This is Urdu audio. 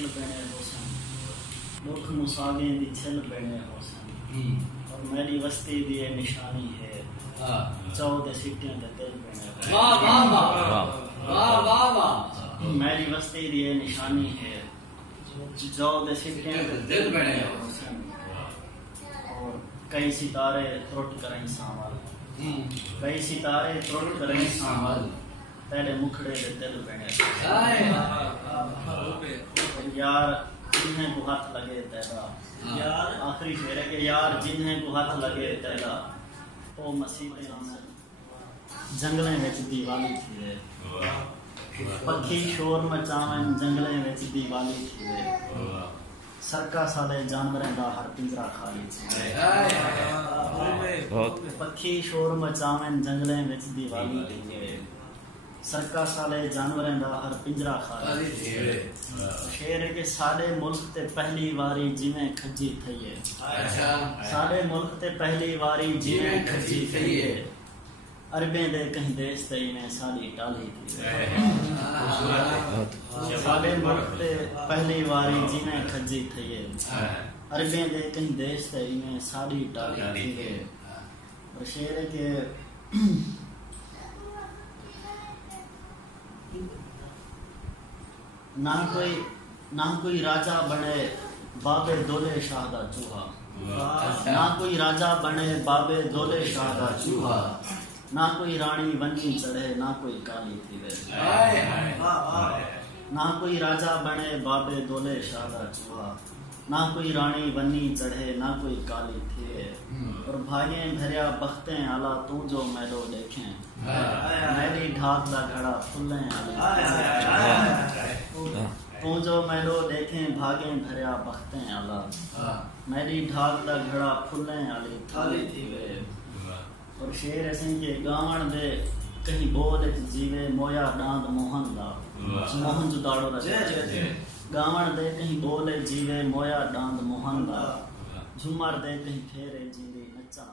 چھل پینے حسن دکھ مساویں دی چھل پینے حسن اور میری وستی دی یہ نشانی ہے چودہ سٹیاں دے دل پینے واہ واہ واہ واہ واہ میری وستی دی یہ نشانی ہے چودہ سٹیاں دے دل پینے حسن اور کئی ستارے ترٹ کریں سامل کئی ستارے ترٹ کریں سامل تیرے مکھڑے دے دل پینے یار جنہیں کو ہاتھ لگے تیرا یار آخری شعر ہے کہ یار جنہیں کو ہاتھ لگے تیرا او مسیحیں آمن جنگلیں وچ دیوالی تھی وے پکھی شور مچاویں جنگلیں وچ دیوالی تھی وے سرکا سالے جانوریں دا ہر پنجرا خالی تھی پکھی شور مچاویں جنگلیں وچ دیوالی تھی وے سرکا سالے جانوریں دا ہر پنجرا خالی تھی وے شعر ہے کہ سارے ملک تے پہلی واری جویں کھجی تھئیے سارے ملک تے پہلی واری جویں کھجی تھئیے عربیں دے کہیں دیس تے انہیں ساری ٹالی تھی سارے ملک تے پہلی واری جویں کھجی تھئیے عربیں دے کہیں دیس تے انہیں ساری ٹالی تھی اور شعر ہے کہ نہ کوئی راجہ بنے بابے دولے شاہ دا چوہا نہ کوئی راجہ بنے بابے دولے شاہ دا چوہا نہ کوئی رانی ونی چڑھے نہ کوئی کالی تھی وے نہ کوئی راجہ بنے بابے دولے شاہ دا چوہا نہ کوئی رانی ونی چڑھے نہ کوئی کالی تھی اور بھائیں بھریا بختیں آلا تو جو میلو دیکھیں میری ڈھاک دا گھڑا پھلیں آلی تو جو میلو دیکھیں بھاگیں بھریا بختیں آلا میری ڈھاک دا گھڑا پھلیں آلی تھالی تھی وے اور شعر ایسے کہ گاون دے کہیں بول جیوے مویا ڈاند موہن دا موہن جو داڑو رہے گاون دے کہیں بول جیوے مویا ڈاند موہن دا جھمر دے کہیں پھیرے جیوے نچا